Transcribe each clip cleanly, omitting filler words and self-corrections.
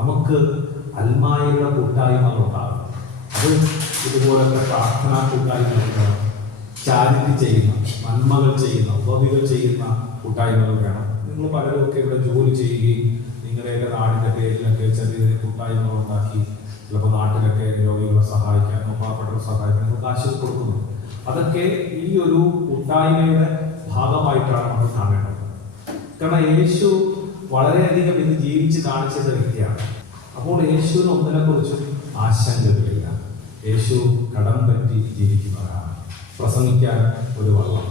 നമുക്ക് അൽമായയുടെ കൂട്ടായ്മകളുണ്ടാകും. അത് ഇതുപോലത്തെ പ്രാർത്ഥനാ കൂട്ടായ്മകളുണ്ടാകും. ചാരിറ്റി ചെയ്യുന്ന, നന്മകൾ ചെയ്യുന്ന, ഉപവികൾ ചെയ്യുന്ന കൂട്ടായ്മകൾ വേണം. നിങ്ങൾ പലരുമൊക്കെ ഇവിടെ ജോലി ചെയ്യുകയും നിങ്ങളുടെയൊക്കെ നാടിൻ്റെ പേരിലൊക്കെ ചെറിയ ചെറിയ കൂട്ടായ്മകൾ ഉണ്ടാക്കി ചിലപ്പോൾ നാട്ടിലൊക്കെ രോഗികളെ സഹായിക്കാനോ പാവപ്പെട്ടവരെ സഹായിക്കാനോ കാശ് കൊടുക്കുന്നു. അതൊക്കെ ഈ ഒരു കൂട്ടായ്മയുടെ ഭാഗമായിട്ടാണ് നമ്മൾ കാണേണ്ടത്. കാരണം യേശു വളരെയധികം ഇത് ജീവിച്ച് കാണിച്ചത് വ്യക്തിയാണ്. അപ്പോൾ യേശുവിന് ഒന്നിനെക്കുറിച്ചും ആശങ്കകളില്ല. യേശു കടം പറ്റി ജീവിക്കുന്നവരാണ്. പ്രസംഗിക്കാൻ ഒരു വള്ളം,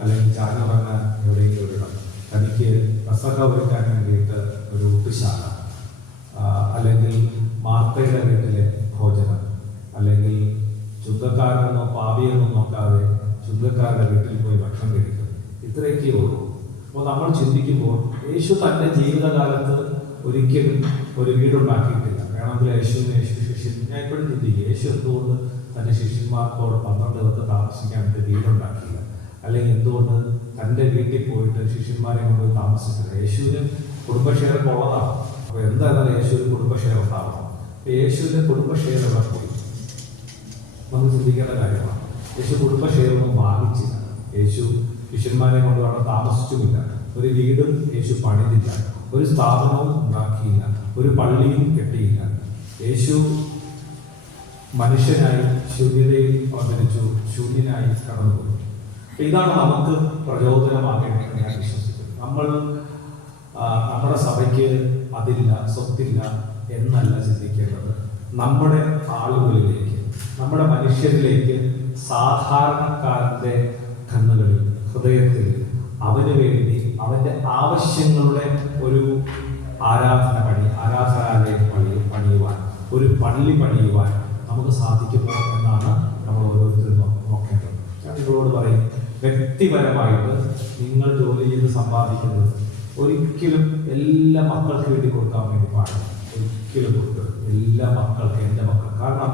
അല്ലെങ്കിൽ ചാനറങ്ങാൻ എവിടെയെങ്കിലും ഒരിടം, തനിക്ക് പ്രസംഗ ഒരുക്കാൻ വേണ്ടിയിട്ട് ഒരു ഉപ്പുശാല, അല്ലെങ്കിൽ മാർത്തയുടെ വീട്ടിലെ ഭോജനം, അല്ലെങ്കിൽ ചുങ്കക്കാരനെന്നോ പാവിയെന്നോ നോക്കാതെ ചുങ്കക്കാരുടെ വീട്ടിൽ പോയി ഭക്ഷണം കഴിക്കും. ഇത്രയൊക്കെ ഉള്ളൂ. അപ്പോൾ നമ്മൾ ചിന്തിക്കുമ്പോൾ യേശു തൻ്റെ ജീവിതകാലത്ത് ഒരിക്കലും ഒരു വീടുണ്ടാക്കിയിട്ടില്ല. വേണമെങ്കിൽ യേശു ശിഷ്യൻ, ഞാൻ എപ്പോഴും ചിന്തിക്കുക, യേശു എന്തുകൊണ്ട് തൻ്റെ ശിഷ്യന്മാർക്കോട് 12 ദിവസം താമസിക്കാൻ വേണ്ടി വീടുണ്ടാക്കിയില്ല, അല്ലെങ്കിൽ എന്തുകൊണ്ട് തൻ്റെ വീട്ടിൽ പോയിട്ട് ശിഷ്യന്മാരെ കൊണ്ട് താമസിച്ചില്ല. യേശുവിന് കുടുംബക്ഷേമം ഉള്ളതാണ്. അപ്പോൾ എന്തായാലും യേശു ഒരു കുടുംബക്ഷേമം ഉണ്ടാവണം. യേശുവിൻ്റെ കുടുംബക്ഷേമം എവിടെ പോയി നമ്മൾ ചിന്തിക്കേണ്ട കാര്യമാണ്. യേശു കുടുംബക്ഷേമം വാങ്ങിച്ചില്ല. യേശു ശിഷ്യന്മാരെ കൊണ്ട് അവിടെ താമസിച്ചുമില്ല. ഒരു വീടും യേശു പണിതില്ല. ഒരു സ്ഥാപനവും ഉണ്ടാക്കിയില്ല. ഒരു പള്ളിയും കെട്ടിയില്ല. യേശു മനുഷ്യനായി ശൂന്യതയിൽ അവതരിച്ചു, ശൂന്യനായി കടന്നുപോയി. ഇതാണ് നമുക്ക് പ്രചോദനമാകേണ്ടത് ഞാൻ വിശ്വസിക്കുന്നു. നമ്മൾ നമ്മുടെ സഭയ്ക്ക് അതില്ല, സ്വത്തില്ല എന്നല്ല ചിന്തിക്കേണ്ടത്. നമ്മുടെ ആളുകളിലേക്ക്, നമ്മുടെ മനുഷ്യരിലേക്ക്, സാധാരണക്കാരൻ്റെ കണ്ണുകളിൽ, ഹൃദയത്തിൽ അവന് വേണ്ടി അവൻ്റെ ആവശ്യങ്ങളുടെ ഒരു ആരാധനാലയം പണിയുവാൻ, ഒരു പള്ളി പണിയുവാൻ നമുക്ക് സാധിക്കുമോ എന്നാണ് നമ്മൾ ഓരോരുത്തരും നോക്കേണ്ടത്. ഞാൻ നിങ്ങളോട് പറയും, വ്യക്തിപരമായിട്ട് നിങ്ങൾ ജോലി ചെയ്ത് സമ്പാദിക്കുന്നത് ഒരിക്കലും എല്ലാ മക്കൾക്ക് വേണ്ടി കൊടുക്കാൻ വേണ്ടി പാടില്ല. ഒരിക്കലും കൊടുക്കരുത്. എല്ലാ മക്കൾക്ക്, എൻ്റെ മക്കൾ. കാരണം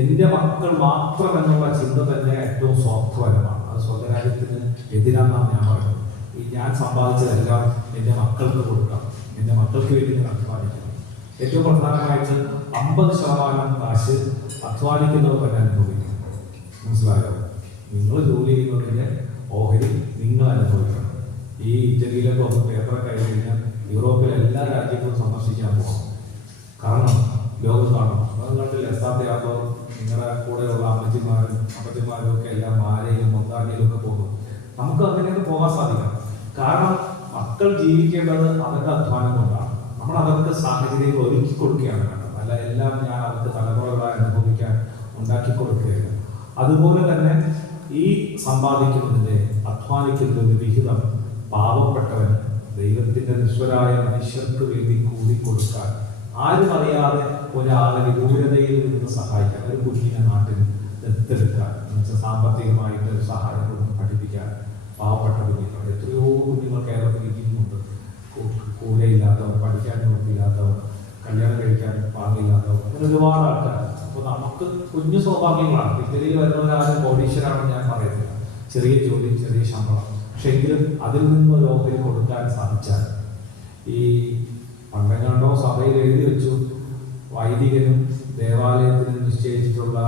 എൻ്റെ മക്കൾ മാത്രം എന്നുള്ള ചിന്ത തന്നെ ഏറ്റവും സ്വാർത്ഥപരമാണ്. അത് സ്വകാര്യത്തിന് എതിരാണെന്നാണ് ഞാൻ പറയുന്നത്. ഈ ഞാൻ സമ്പാദിച്ചതെല്ലാം എൻ്റെ മക്കൾക്ക് കൊടുക്കാം, എൻ്റെ മക്കൾക്ക് വേണ്ടി ഞാൻ അധ്വാനിക്കണം. ഏറ്റവും പ്രധാനമായിട്ട് 50% കാശ് അധ്വാനിക്കുന്നവർ തന്നെ അനുഭവിക്കണം. മനസ്സിലായോ? നിങ്ങൾ ജോലി ചെയ്യുന്നതിൻ്റെ ഓഹരി നിങ്ങൾ അനുഭവിക്കണം. ഈ ഇറ്റലിയിലൊക്കെ ഒന്ന് പേപ്പർ കഴിഞ്ഞ് കഴിഞ്ഞാൽ യൂറോപ്പിലെ എല്ലാ രാജ്യങ്ങളും സന്ദർശിക്കാൻ പോകണം. കാരണം ലോകം കാണണം. അതുകൊണ്ട് എസ്താത്തയാത്തോ നിങ്ങളുടെ കൂടെയുള്ള അമ്മച്ചിമാരും ഒക്കെ എല്ലാം മാലയിലും മൊന്താനിയിലും ഒക്കെ പോകും. നമുക്ക് അങ്ങനെയൊക്കെ പോകാൻ സാധിക്കണം. കാരണം മക്കൾ ജീവിക്കേണ്ടത് അവരുടെ അധ്വാനം കൊണ്ടാണ്. നമ്മൾ അവർക്ക് സാഹചര്യങ്ങൾ ഒരുക്കി കൊടുക്കുകയാണ് വേണ്ടത്. അല്ല എല്ലാം ഞാൻ അവർക്ക് തലമുറകളായി അനുഭവിക്കാൻ ഉണ്ടാക്കി കൊടുക്കുകയില്ല. അതുപോലെ തന്നെ ഈ സമ്പാദിക്കുന്നതിൻ്റെ, അധ്വാനിക്കുന്നതിൻ്റെ വിഹിതം പാവപ്പെട്ടവൻ, ദൈവത്തിൻ്റെ നിസ്വരായ മനുഷ്യർക്ക് വേണ്ടി കൂടിക്കൊടുക്കാൻ, ആരും അറിയാതെ ഒരാളെ വിദൂരതയിൽ നിന്ന് സഹായിക്കാൻ, ഒരു കുഞ്ഞിനെ നാട്ടിൽ ദത്തെടുക്കാൻ, എന്നുവെച്ചാൽ സാമ്പത്തികമായിട്ട് സഹായം പഠിപ്പിക്കാൻ പാവപ്പെട്ട കുഞ്ഞുങ്ങൾ, എത്രയോ കുഞ്ഞുങ്ങൾ കേരളത്തിൽ ഇരിക്കുന്നുണ്ട്. കൂലയില്ലാത്തവർ, പഠിക്കാൻ നോക്കില്ലാത്തവർ, കല്യാണം കഴിക്കാൻ പാകില്ലാത്തവർ, അങ്ങനെ ഒരുപാട് ആൾക്കാർ. അപ്പോൾ നമുക്ക് കുഞ്ഞു സൗഭാഗ്യങ്ങളാണ്. ഇറ്റലിയിൽ വരുന്നവരാരും കോടീശ്വരാണെന്ന് ഞാൻ പറയുന്നില്ല. ചെറിയ ജോലി, ചെറിയ ശമ്പളം, പക്ഷെ എങ്കിലും അതിൽ നിന്ന് ഒരു ഓഹരി കൊടുക്കാൻ സാധിച്ചാൽ, ഈ പണ്ടെങ്ങാണ്ടോ സഭയിൽ എഴുതി വെച്ചു, വൈദികനും ദേവാലയത്തിനും നിശ്ചയിച്ചിട്ടുള്ള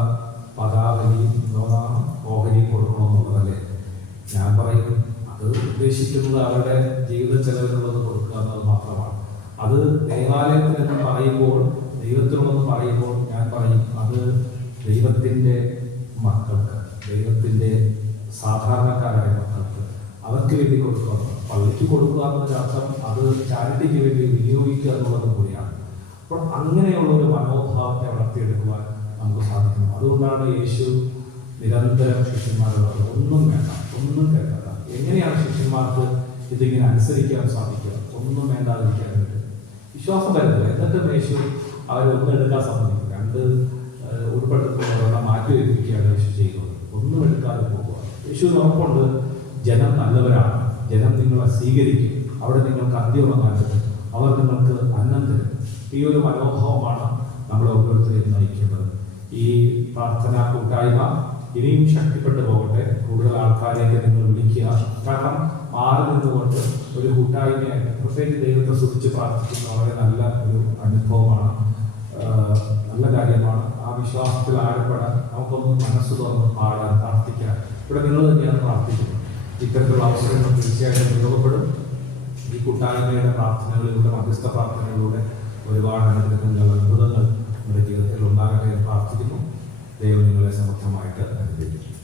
പദാവലി ഓഹരി കൊടുക്കണമെന്നുള്ളതല്ലേ. ഞാൻ പറയും, അത് ഉദ്ദേശിക്കുന്നത് അവരുടെ ജീവിത ചെലവിനുള്ളത് കൊടുക്കുക എന്നത് മാത്രമാണ്. അത് ദേവാലയത്തിനെന്ന് പറയുമ്പോൾ, ദൈവത്തിനുള്ളതെന്ന് പറയുമ്പോൾ ഞാൻ പറയും, അത് ദൈവത്തിൻ്റെ മക്കൾക്ക്, ദൈവത്തിൻ്റെ സാധാരണക്കാരായ മക്കൾക്ക്, അവർക്ക് വേണ്ടി കൊടുക്കുക. പള്ളിക്ക് കൊടുക്കുക എന്നതിനർത്ഥം അത് ചാരിറ്റിക്ക് വേണ്ടി വിനിയോഗിക്കുക എന്നുള്ളത് കൂടിയാണ്. അപ്പോൾ അങ്ങനെയുള്ള ഒരു മനോഭാവത്തെ വളർത്തിയെടുക്കുവാൻ നമുക്ക് സാധിക്കണം. അതുകൊണ്ടാണ് യേശു നിരന്തരം ശിഷ്യന്മാരോട് ഒന്നും വേണ്ട, ഒന്നും കേൾക്കണ്ട. എങ്ങനെയാണ് ശിഷ്യന്മാർക്ക് ഇതിങ്ങനെ അനുസരിക്കാൻ സാധിക്കുക? ഒന്നും വേണ്ടാതിരിക്കാൻ വേണ്ടി വിശ്വാസം വരുന്നില്ല. എന്നിട്ടും യേശു അവരൊന്നും എടുക്കാൻ സമ്മതിക്കും. 2 ഉൾപ്പെടുത്തുന്നവരുടെ മാറ്റി വയ്പ്പിക്കുകയാണ് യേശു ചെയ്യുന്നത്. ഒന്നും എടുക്കാതെ പോകുക. യേശു ഉറപ്പുണ്ട്, ജനം നല്ലവരാണ്, ജനം നിങ്ങളെ സ്വീകരിക്കും, അവിടെ നിങ്ങൾക്ക് അന്ത്യമുറങ്ങാൻ പറ്റും, അവർ നിങ്ങൾക്ക് അന്നം തരും. ഈ ഒരു മനോഭാവമാണ് നമ്മളെ ഓരോരുത്തരെയും നയിക്കേണ്ടത്. ഈ പ്രാർത്ഥനാ കൂട്ടായ്മ, ഈ ഇനിയും ശക്തിപ്പെട്ടു പോകട്ടെ. കൂടുതൽ ആൾക്കാരെയൊക്കെ നിങ്ങൾ വിളിക്കുക. കാരണം മാറി നിന്നുകൊണ്ട് ഒരു കൂട്ടായ്മയായിട്ട് പ്രത്യേകിച്ച് ദൈവത്തെ സ്തുതിച്ച് പ്രാർത്ഥിക്കുന്ന വളരെ നല്ല ഒരു അനുഭവമാണ്, നല്ല കാര്യമാണ്. ആ വിശ്വാസത്തിൽ ആഴപ്പെടാൻ നമുക്കൊന്ന് മനസ്സ് തുറന്ന് പാടാൻ, പ്രാർത്ഥിക്കാൻ ഇവിടെ നിങ്ങൾ തന്നെയാണ് പ്രാർത്ഥിക്കുന്നത്. ഇത്തരത്തിലുള്ള അവസരങ്ങൾ തീർച്ചയായിട്ടും ഉപയോഗപ്പെടും. ഈ കൂട്ടായ്മയുടെ പ്രാർത്ഥനകളിലൂടെ, മധ്യസ്ഥ പ്രാർത്ഥനകളിലൂടെ ഒരുപാട് അനുഗ്രഹങ്ങൾ, അത്ഭുതങ്ങൾ നമ്മുടെ ജീവിതത്തിൽ ഉണ്ടാകട്ടെ എന്ന് പ്രാർത്ഥിക്കുന്നു. ദൈവം നിങ്ങളെ സമർത്ഥമായിട്ട് അനുഗ്രഹിക്കും.